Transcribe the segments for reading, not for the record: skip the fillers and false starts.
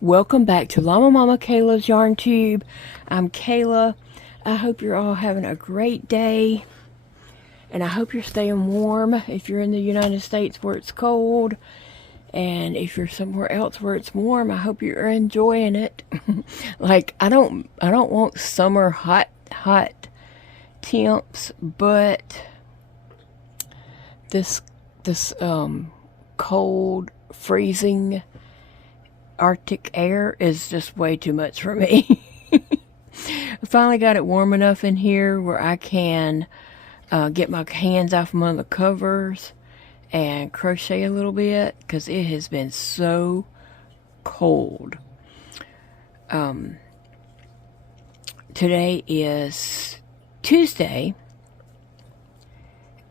Welcome back to Llama Mama Kayla's Yarn Tube. I'm Kayla. I hope you're all having a great day. And I hope you're staying warm if you're in the United States where it's cold. And if you're somewhere else where it's warm, I hope you're enjoying it. Like, I don't want summer hot temps, but this cold, freezing Arctic air is just way too much for me. I finally got it warm enough in here where I can get my hands out from under the covers and crochet a little bit because it has been so cold. Today is Tuesday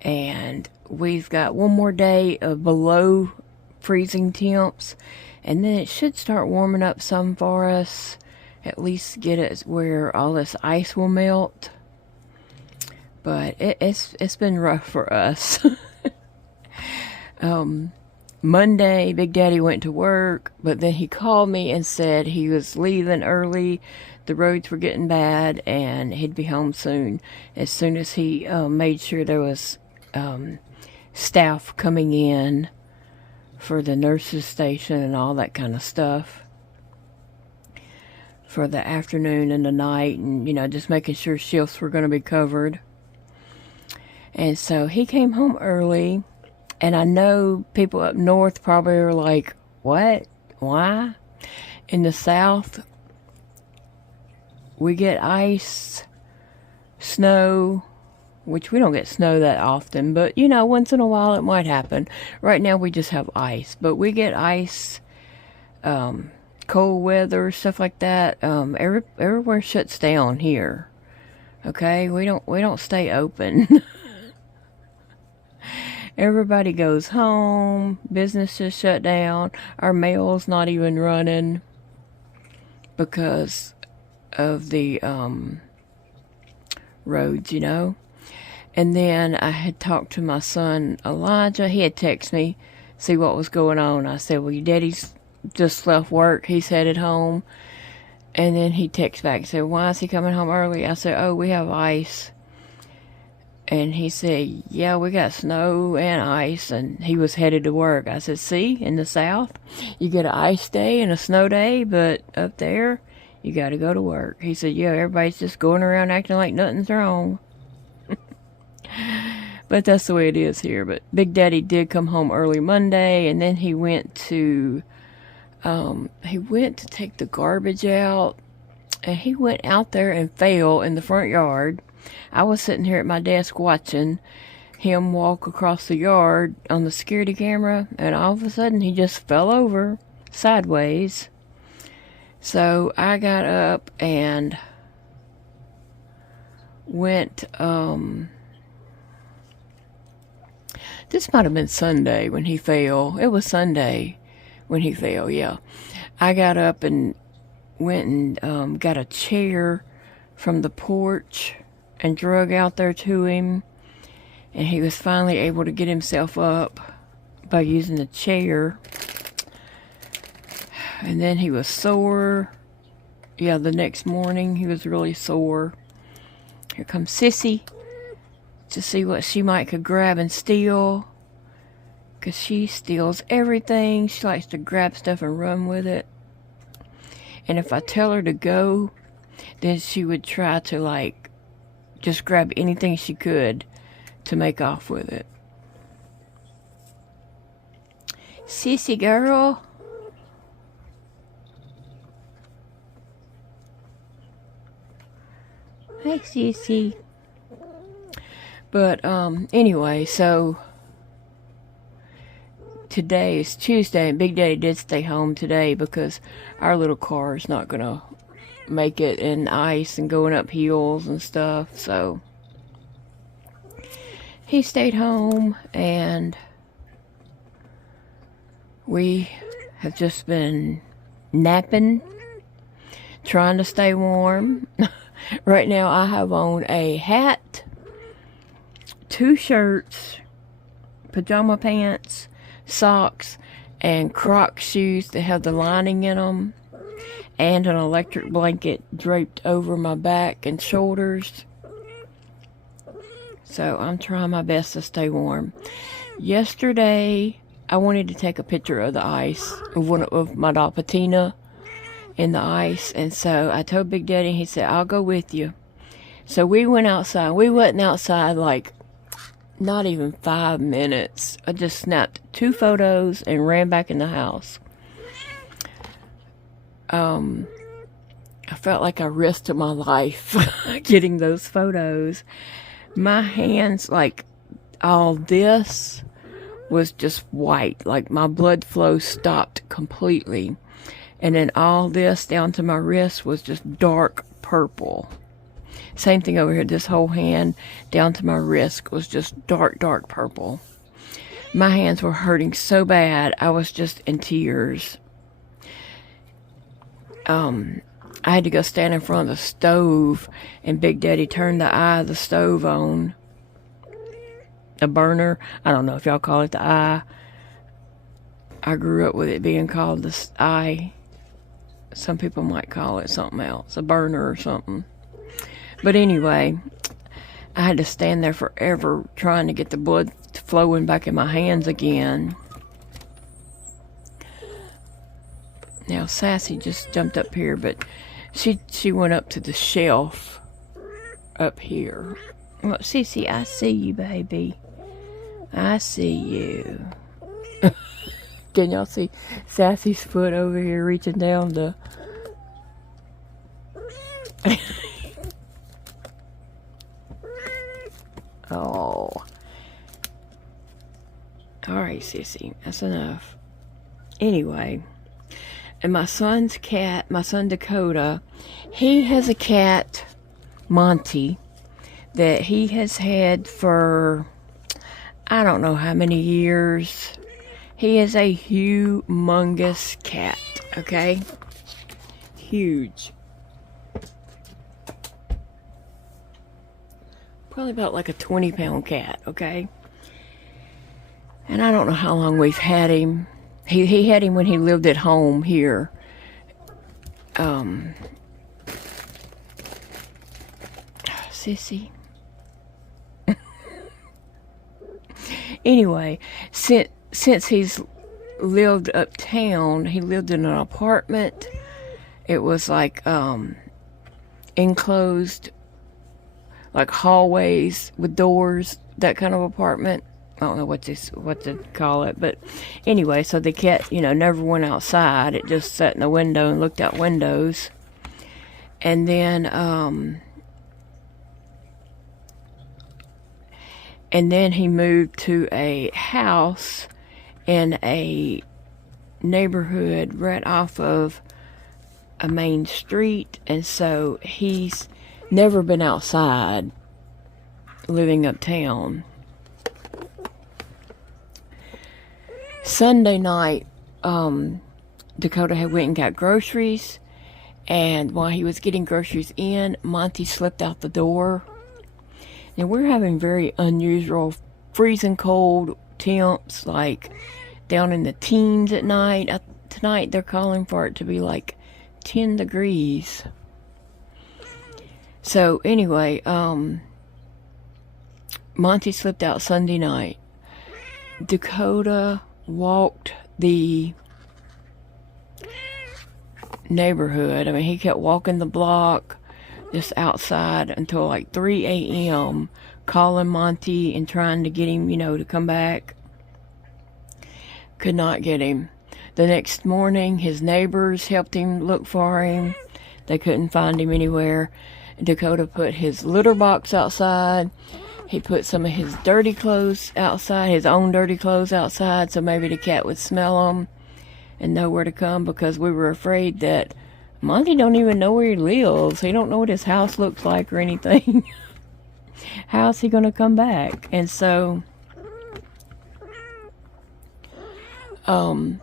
and we've got one more day of below freezing temps. And then it should start warming up some for us. At least get it where all this ice will melt. But it's been rough for us. Monday, Big Daddy went to work. But then he called me and said he was leaving early. The roads were getting bad. And he'd be home soon. As soon as he made sure there was staff coming in for the nurses station and all that kind of stuff for the afternoon and the night, and just making sure shifts were going to be covered. And so he came home early, and I know people up north probably are like, what? Why? In the south we get ice, snow, which we don't get snow that often, but once in a while it might happen. Right now we just have ice, but we get ice, cold weather, stuff like that. Everywhere shuts down here. Okay, we don't stay open. Everybody goes home. Businesses shut down. Our mail's not even running because of the roads, And then I had talked to my son, Elijah. He had texted me, see what was going on. I said, well, your daddy's just left work. He's headed home. And then he texted back and said, why is he coming home early? I said, oh, we have ice. And he said, yeah, we got snow and ice. And he was headed to work. I said, see, in the south, you get an ice day and a snow day. But up there, you got to go to work. He said, yeah, everybody's just going around acting like nothing's wrong. But that's the way it is here. But Big Daddy did come home early Monday, and then he went to take the garbage out, and he went out there and fell in the front yard. I was sitting here at my desk watching him walk across the yard on the security camera, and all of a sudden he just fell over sideways. So I got up and went, this might have been Sunday when he fell. It was Sunday when he fell, yeah. I got up and went and got a chair from the porch and drug out there to him. And he was finally able to get himself up by using the chair. And then he was sore. Yeah, the next morning he was really sore. Here comes Sissy to see what she might could grab and steal, because she steals everything. She likes to grab stuff and run with it. And if I tell her to go, then she would try to just grab anything she could to make off with it. Sissy girl. Hi, Sissy. But anyway, so today is Tuesday, and Big Daddy did stay home today because our little car is not gonna make it in ice and going up hills and stuff. So he stayed home, and we have just been napping, trying to stay warm. Right now I have on a hat, 2 shirts, pajama pants, socks, and Croc shoes that have the lining in them. and an electric blanket draped over my back and shoulders. So I'm trying my best to stay warm. Yesterday, I wanted to take a picture of the ice, of my doll Patina in the ice. And so I told Big Daddy, he said, I'll go with you. So we went outside. We wasn't outside like not even 5 minutes. I just snapped 2 photos and ran back in the house. I felt like I risked my life getting those photos. My hands, like all this was just white, like my blood flow stopped completely. And then all this down to my wrist was just dark purple. Same thing over here. This whole hand down to my wrist was just dark purple. My hands were hurting so bad, I was just in tears. I had to go stand in front of the stove, and Big Daddy turned the eye of the stove on. A burner. I don't know if y'all call it the eye. I grew up with it being called the eye. Some people might call it something else, a burner or something. But anyway, I had to stand there forever trying to get the blood flowing back in my hands again. Now, Sassy just jumped up here, but she went up to the shelf up here. Well, Sissy, I see you, baby. I see you. Can y'all see Sassy's foot over here reaching down to... Oh. Alright, Sissy. That's enough. Anyway. And my son's cat, my son Dakota, he has a cat, Monty, that he has had for, I don't know how many years. He is a humongous cat, okay? Huge. Probably about like a 20-pound cat, okay? And I don't know how long we've had him. He had him when he lived at home here. Sissy. Anyway, since he's lived uptown, he lived in an apartment. It was like enclosed, like hallways with doors, that kind of apartment. I don't know what to call it, but anyway, so the cat, never went outside. It just sat in the window and looked out windows. And then he moved to a house in a neighborhood right off of a main street, and so he's never been outside living uptown. Sunday night, Dakota had went and got groceries, and while he was getting groceries in, Monty slipped out the door. And we're having very unusual freezing cold temps, like down in the teens at night. Tonight they're calling for it to be like 10 degrees. So anyway, Monty slipped out Sunday night. Dakota walked the neighborhood. I mean, he kept walking the block just outside until like 3 a.m. calling Monty and trying to get him, to come back. Could not get him. The next morning, his neighbors helped him look for him. They couldn't find him anywhere. Dakota put his litter box outside. He put some of his dirty clothes outside, his own dirty clothes outside, so maybe the cat would smell them and know where to come, because we were afraid that Monty don't even know where he lives. He don't know what his house looks like or anything. How's he going to come back? And so, so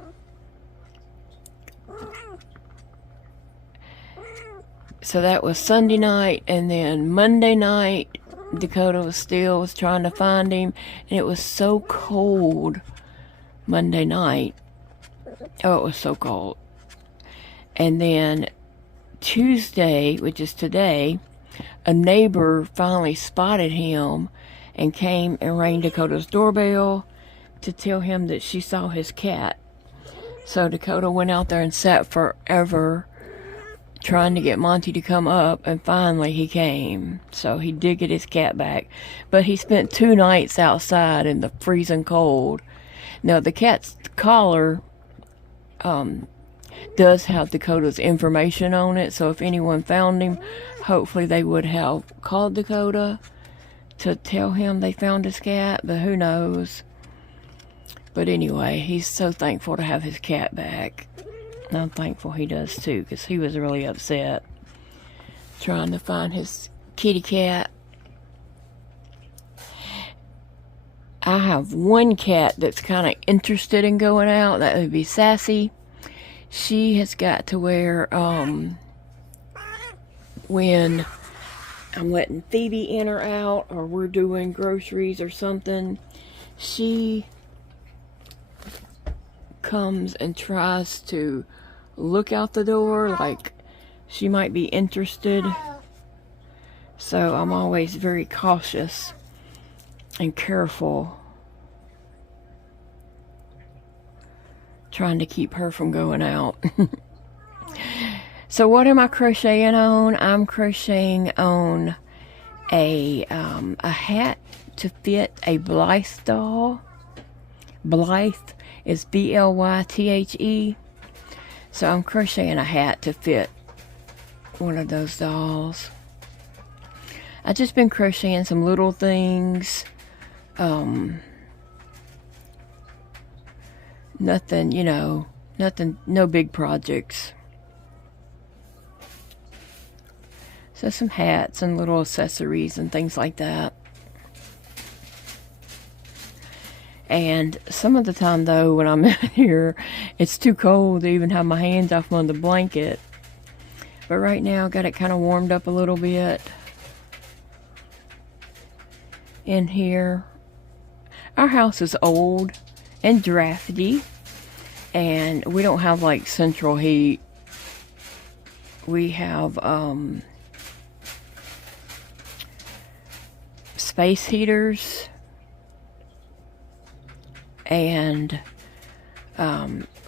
that was Sunday night, and then Monday night, Dakota was trying to find him, and it was so cold Monday night. Oh, it was so cold. And then Tuesday, which is today, a neighbor finally spotted him and came and rang Dakota's doorbell to tell him that she saw his cat. So Dakota went out there and sat forever trying to get Monty to come up, and finally he came. So he did get his cat back, but he spent 2 nights outside in the freezing cold. Now the cat's collar does have Dakota's information on it, so if anyone found him, hopefully they would have called Dakota to tell him they found his cat, but who knows. But anyway, he's so thankful to have his cat back. And I'm thankful he does too, because he was really upset trying to find his kitty cat. I have one cat that's kind of interested in going out. That would be Sassy. She has got to where when I'm letting Phoebe in or out, or we're doing groceries or something, she comes and tries to look out the door like she might be interested. So I'm always very cautious and careful, trying to keep her from going out. So what am I crocheting on? I'm crocheting on a hat to fit a Blythe doll. Blythe is B-L-Y-T-H-E. So I'm crocheting a hat to fit one of those dolls. I've just been crocheting some little things. Nothing, no big projects. So some hats and little accessories and things like that. And some of the time though, when I'm in here, it's too cold to even have my hands off on the blanket. But right now, I got it kind of warmed up a little bit in here. Our house is old and drafty, and we don't have like central heat. We have space heaters, and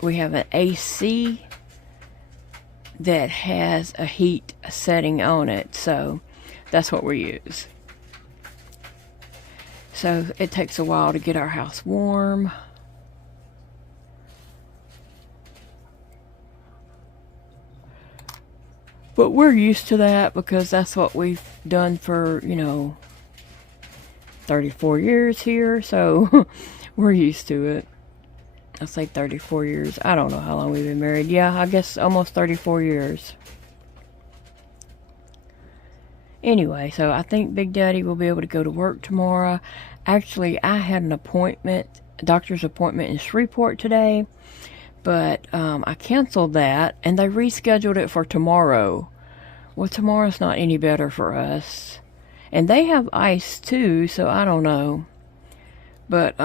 we have an AC that has a heat setting on it, so that's what we use. So it takes a while to get our house warm. But we're used to that because that's what we've done for, 34 years here, so we're used to it. I say 34 years. I don't know how long we've been married. Yeah, I guess almost 34 years. Anyway, so I think Big Daddy will be able to go to work tomorrow. Actually, I had an appointment, a doctor's appointment in Shreveport today, but I canceled that, and they rescheduled it for tomorrow. Well, tomorrow's not any better for us. And they have ice too, so I don't know. But,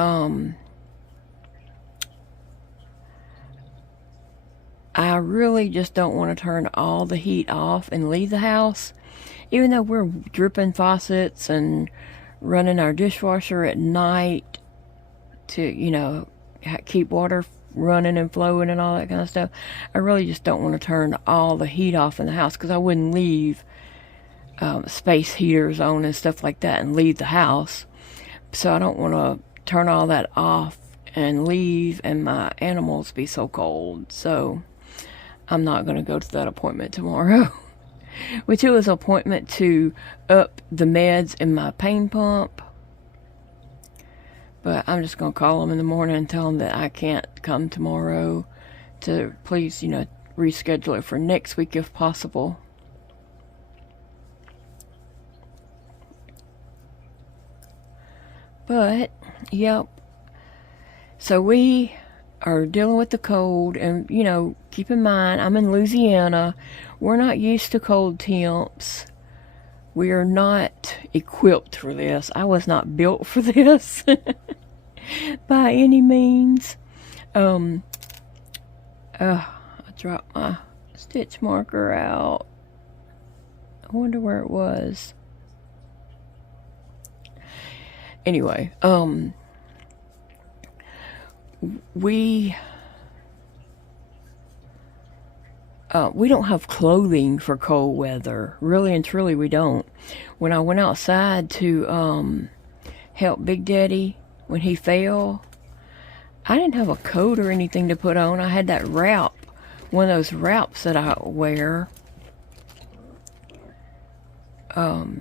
I really just don't want to turn all the heat off and leave the house. Even though we're dripping faucets and running our dishwasher at night to, keep water running and flowing and all that kind of stuff. I really just don't want to turn all the heat off in the house, because I wouldn't leave space heaters on and stuff like that and leave the house. So I don't want to turn all that off and leave and my animals be so cold. So I'm not going to go to that appointment tomorrow. Which it was an appointment to up the meds in my pain pump. But I'm just going to call them in the morning and tell them that I can't come tomorrow, to please, reschedule it for next week if possible. But, yep. So we are dealing with the cold, and, keep in mind, I'm in Louisiana. We're not used to cold temps. We are not equipped for this. I was not built for this by any means. I dropped my stitch marker out. I wonder where it was. Anyway, we don't have clothing for cold weather. Really and truly, we don't. When I went outside to help Big Daddy when he fell, I didn't have a coat or anything to put on. I had that wrap, one of those wraps that I wear.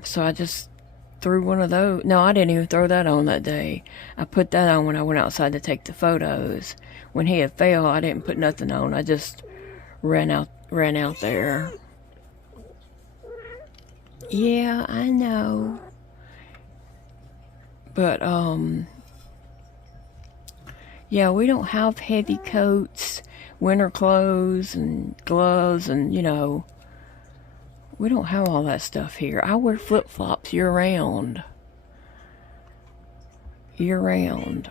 So I just threw one of those. No, I didn't even throw that on that day. I put that on when I went outside to take the photos. When he had fell, I didn't put nothing on. I just ran out there. Yeah, I know. But, yeah, we don't have heavy coats, winter clothes, and gloves, and, you know, we don't have all that stuff here. I wear flip-flops year-round. Year-round.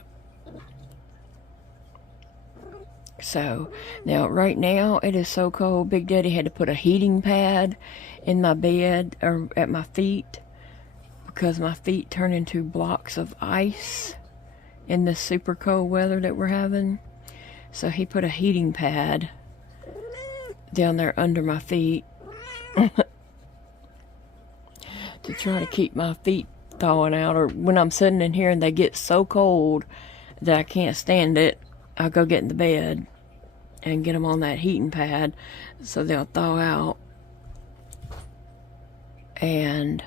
So, now, right now, it is so cold. Big Daddy had to put a heating pad in my bed, or at my feet, because my feet turn into blocks of ice in this super cold weather that we're having. So he put a heating pad down there under my feet to try to keep my feet thawing out. Or when I'm sitting in here and they get so cold that I can't stand it, I'll go get in the bed and get them on that heating pad so they'll thaw out. And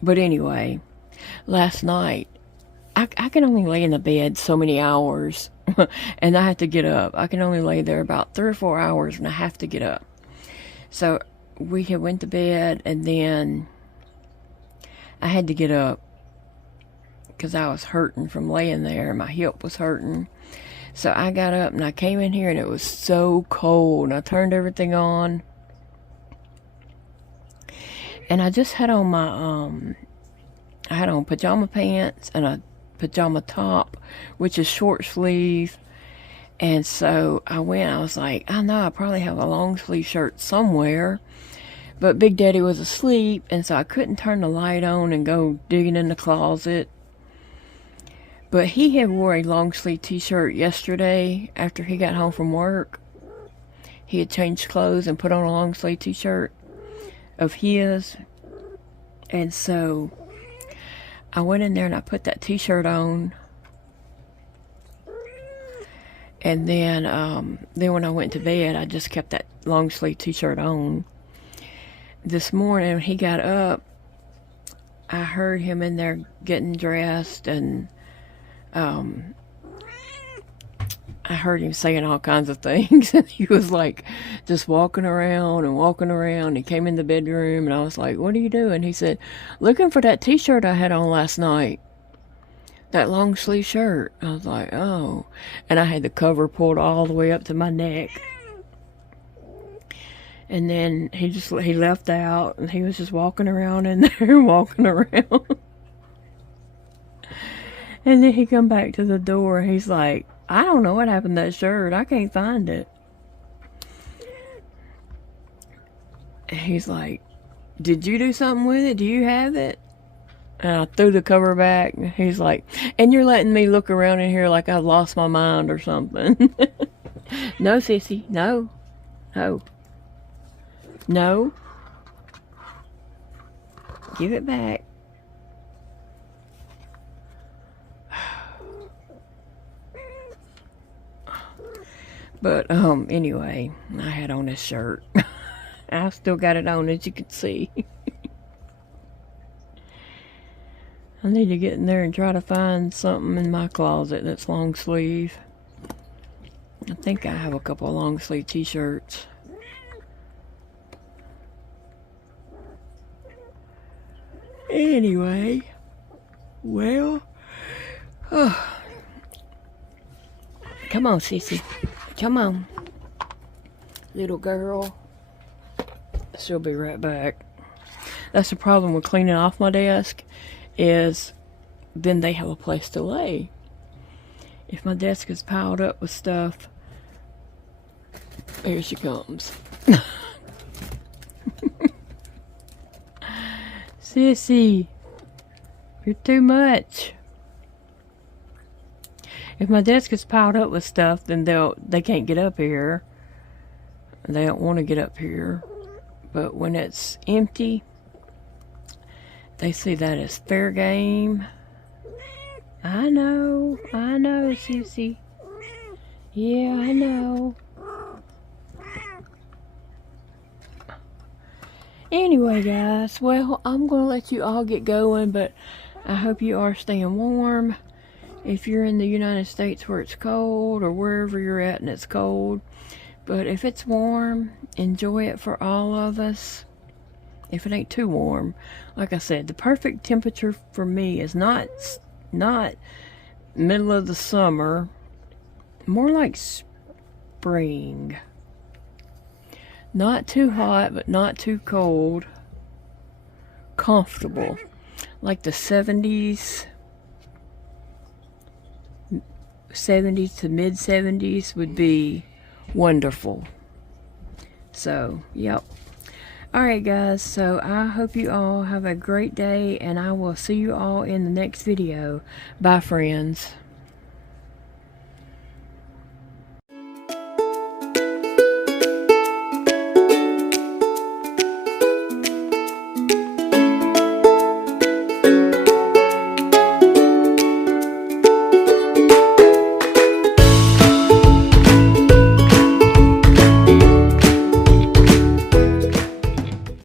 but anyway, last night I can only lay in the bed so many hours and I have to get up. I can only lay there about 3 or 4 hours and I have to get up. So we had went to bed, and then I had to get up because I was hurting from laying there. My hip was hurting. So I got up and I came in here and it was so cold, and I turned everything on. And I just had on my, I had on pajama pants and a pajama top, which is short sleeve. And so I was like, I know I probably have a long sleeve shirt somewhere. But Big Daddy was asleep, and so I couldn't turn the light on and go digging in the closet. But he had wore a long sleeve t-shirt yesterday after he got home from work. He had changed clothes and put on a long sleeve t-shirt of his. And so I went in there and I put that t-shirt on. And then when I went to bed, I just kept that long sleeve t-shirt on. This morning when he got up, I heard him in there getting dressed, and I heard him saying all kinds of things. He was like just walking around and walking around. He came in the bedroom and I was like, what are you doing? He said, looking for that t-shirt I had on last night. That long sleeve shirt. I was like, oh. And I had the cover pulled all the way up to my neck. And then he left out, and he was just walking around in there, walking around. And then he come back to the door, and he's like, I don't know what happened to that shirt. I can't find it. And he's like, did you do something with it? Do you have it? And I threw the cover back. And he's like, and you're letting me look around in here like I've lost my mind or something. No, sissy. No. No. No. Give it back. But, anyway, I had on this shirt. I still got it on, as you can see. I need to get in there and try to find something in my closet that's long sleeve. I think I have a couple of long sleeve t-shirts. Anyway, well, oh. Come on, sissy. Come on. Little girl. She'll be right back. That's the problem with cleaning off my desk, is then they have a place to lay. If my desk is piled up with stuff, here she comes. Sissy, you're too much. If my desk is piled up with stuff, then they can't get up here. They don't want to get up here. But when it's empty, they see that as fair game. I know, Sissy. Yeah, I know. Anyway, guys, well, I'm going to let you all get going, but I hope you are staying warm. If you're in the United States where it's cold, or wherever you're at and it's cold. But if it's warm, enjoy it for all of us. If it ain't too warm. Like I said, the perfect temperature for me is not middle of the summer. More like spring. Not too hot, but not too cold. Comfortable. Like the 70s. 70s to mid 70s would be wonderful. So, yep. Alright guys, so I hope you all have a great day, and I will see you all in the next video. Bye friends.